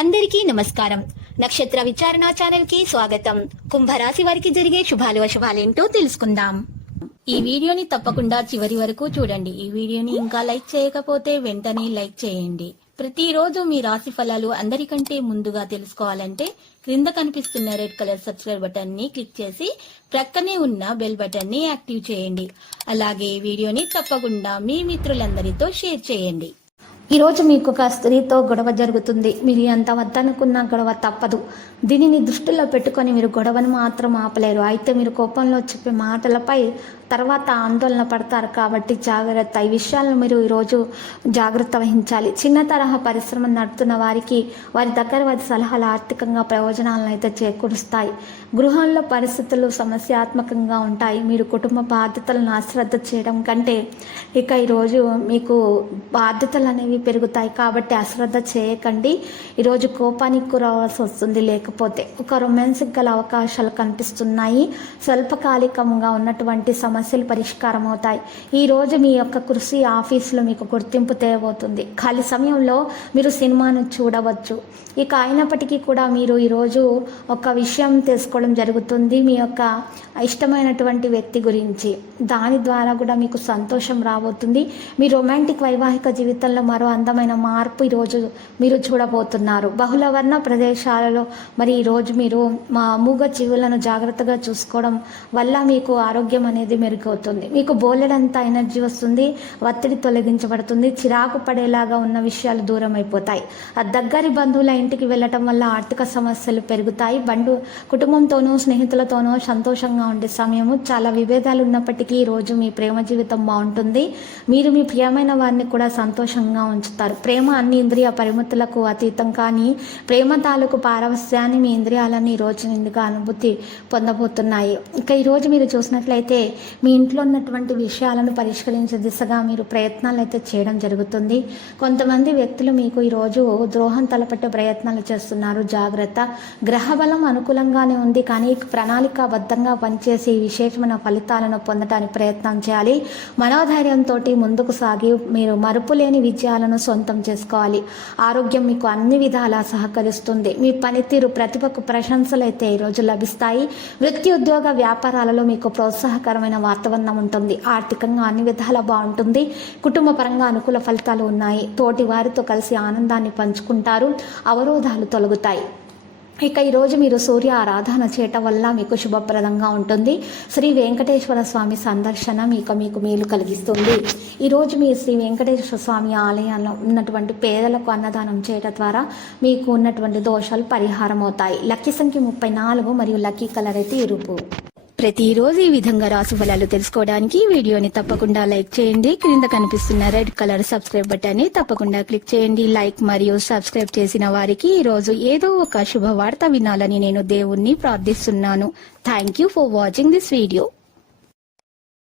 అందరికీ నమస్కారం. నక్షత్ర విచారణ ఛానల్ కి స్వాగతం. కుంభరాశి వారికి జరిగే శుభాలు అశుభాలేంటో తెలుసుకుందాం. ఈ వీడియోని తప్పకుండా చివరి వరకు చూడండి. ఈ వీడియోని ఇంకా లైక్ చేయకపోతే వెంటనే లైక్ చేయండి. ప్రతిరోజు మీ రాశి ఫలాలు అందరికంటే ముందుగా తెలుసుకోవాలంటే క్రింద కనిపిస్తున్న రెడ్ కలర్ సబ్స్క్రైబ్ బటన్ ని క్లిక్ చేసి ప్రక్కనే ఉన్న బెల్ బటన్ ని యాక్టివ్ చేయండి. అలాగే ఈ వీడియోని తప్పకుండా మీ మిత్రులందరితో షేర్ చేయండి. ఈ రోజు మీకు ఒక స్త్రీతో గొడవ జరుగుతుంది. మీరు ఎంత వద్దనుకున్నా గొడవ తప్పదు. దీనిని దృష్టిలో పెట్టుకొని మీరు గొడవను మాత్రం ఆపలేరు. అయితే మీరు కోపంలో చెప్పే మాటలపై తర్వాత ఆందోళన పడతారు కాబట్టి జాగ్రత్త. ఈ విషయాలను మీరు ఈరోజు జాగ్రత్త వహించాలి. చిన్న తరహా పరిశ్రమ నడుపుతున్న వారికి వారి దగ్గర వారి సలహాలు ఆర్థికంగా ప్రయోజనాలను అయితే చేకూరుస్తాయి. గృహంలో పరిస్థితులు సమస్యాత్మకంగా ఉంటాయి. మీరు కుటుంబ బాధ్యతలను అశ్రద్ధ చేయడం కంటే ఇక ఈరోజు మీకు బాధ్యతలు అనేవి పెరుగుతాయి కాబట్టి అశ్రద్ధ చేయకండి. ఈరోజు కోపానికి గురవలసి వస్తుంది. లేకపోతే ఒక రొమాన్సిక్ గల అవకాశాలు కనిపిస్తున్నాయి. స్వల్పకాలికంగా ఉన్నటువంటి సమస్యలు పరిష్కారం అవుతాయి. ఈరోజు మీ యొక్క కృషి ఆఫీసులో మీకు గుర్తింపు తేవబోతుంది. ఖాళీ సమయంలో మీరు సినిమాను చూడవచ్చు. ఇక అయినప్పటికీ కూడా మీరు ఈరోజు ఒక విషయం తెలుసుకోవడం జరుగుతుంది. మీ యొక్క ఇష్టమైనటువంటి వ్యక్తి గురించి. దాని ద్వారా కూడా మీకు సంతోషం రాబోతుంది. మీ రొమాంటిక్ వైవాహిక జీవితంలో మరో అందమైన మార్పు ఈరోజు మీరు చూడబోతున్నారు. బహుళ వర్ణ ప్రదేశాలలో మరి ఈరోజు మీరు మూగ జీవులను జాగ్రత్తగా చూసుకోవడం వల్ల మీకు ఆరోగ్యం అనేది మెరుగవుతుంది. మీకు బోలెడంత ఎనర్జీ వస్తుంది. ఒత్తిడి తొలగించబడుతుంది. చిరాకు పడేలాగా ఉన్న విషయాలు దూరం అయిపోతాయి. ఆ దగ్గరి బంధువుల ఇంటికి వెళ్ళటం వల్ల ఆర్థిక సమస్యలు పెరుగుతాయి. కుటుంబంతోనూ స్నేహితులతోనూ సంతోషంగా ఉండే సమయము. చాలా విభేదాలు ఉన్నప్పటికీ ఈరోజు మీ ప్రేమ జీవితం బాగుంటుంది. మీరు మీ ప్రియమైన వారిని కూడా సంతోషంగా ఉంచుతారు. ప్రేమ అన్ని ఇంద్రియ పరిమితులకు అతీతం. కానీ ప్రేమ తాలూకు పారవస్యాన్ని మీ ఇంద్రియాలని ఈరోజు నిండుగా అనుభూతి పొందబోతున్నాయి. ఇక ఈరోజు మీరు చూసినట్లయితే మీ ఇంట్లో ఉన్నటువంటి విషయాలను పరిష్కరించే దిశగా మీరు ప్రయత్నాలు అయితే చేయడం జరుగుతుంది. కొంతమంది వ్యక్తులు మీకు ఈరోజు ద్రోహం తలపెట్టే ప్రయత్నాలు చేస్తున్నారు. జాగ్రత్త. గ్రహ బలం అనుకూలంగానే ఉంది. కానీ ప్రణాళికాబద్ధంగా పనిచేసి విశేషమైన ఫలితాలను పొందడానికి ప్రయత్నం చేయాలి. మనోధైర్యంతో ముందుకు సాగి మీరు మరుపులేని విజయాలను సొంతం చేసుకోవాలి. ఆరోగ్యం మీకు అన్ని విధాలా సహకరిస్తుంది. మీ పనితీరు ప్రతిభకు ప్రశంసలు అయితే ఈరోజు లభిస్తాయి. వృత్తి ఉద్యోగ వ్యాపారాలలో మీకు ప్రోత్సాహకరమైన వాతావరణం ఉంటుంది. ఆర్థికంగా అన్ని విధాలా బాగుంటుంది. కుటుంబ పరంగా అనుకూల ఫలితాలు ఉన్నాయి. తోటి వారితో కలిసి ఆనందాన్ని పంచుకుంటారు. అవరోధాలు తొలగుతాయి. ఇక ఈరోజు మీరు సూర్య ఆరాధన చేయటం వల్ల మీకు శుభప్రదంగా ఉంటుంది. శ్రీ వెంకటేశ్వర స్వామి సందర్శన మీకు మేలు కలిగిస్తుంది. ఈరోజు మీ శ్రీ వెంకటేశ్వర స్వామి ఆలయంలో ఉన్నటువంటి పేదలకు అన్నదానం చేయడం ద్వారా మీకు ఉన్నటువంటి దోషాలు పరిహారం అవుతాయి. లక్కీ సంఖ్య 34 మరియు లక్కీ కలర్ అయితే ఎరుపు. ప్రతిరోజు ఈ విధంగా రాశి ఫలాలు తెలుసుకోవడానికి వీడియోని తప్పకుండా లైక్ చేయండి. క్రింద కనిపిస్తున్న రెడ్ కలర్ సబ్స్క్రైబ్ బటన్ ని తప్పకుండా క్లిక్ చేయండి. లైక్ మరియు సబ్స్క్రైబ్ చేసిన వారికి ఈ రోజు ఏదో ఒక శుభవార్త వినాలని నేను దేవుణ్ణి ప్రార్థిస్తున్నాను. Thank you for watching this video.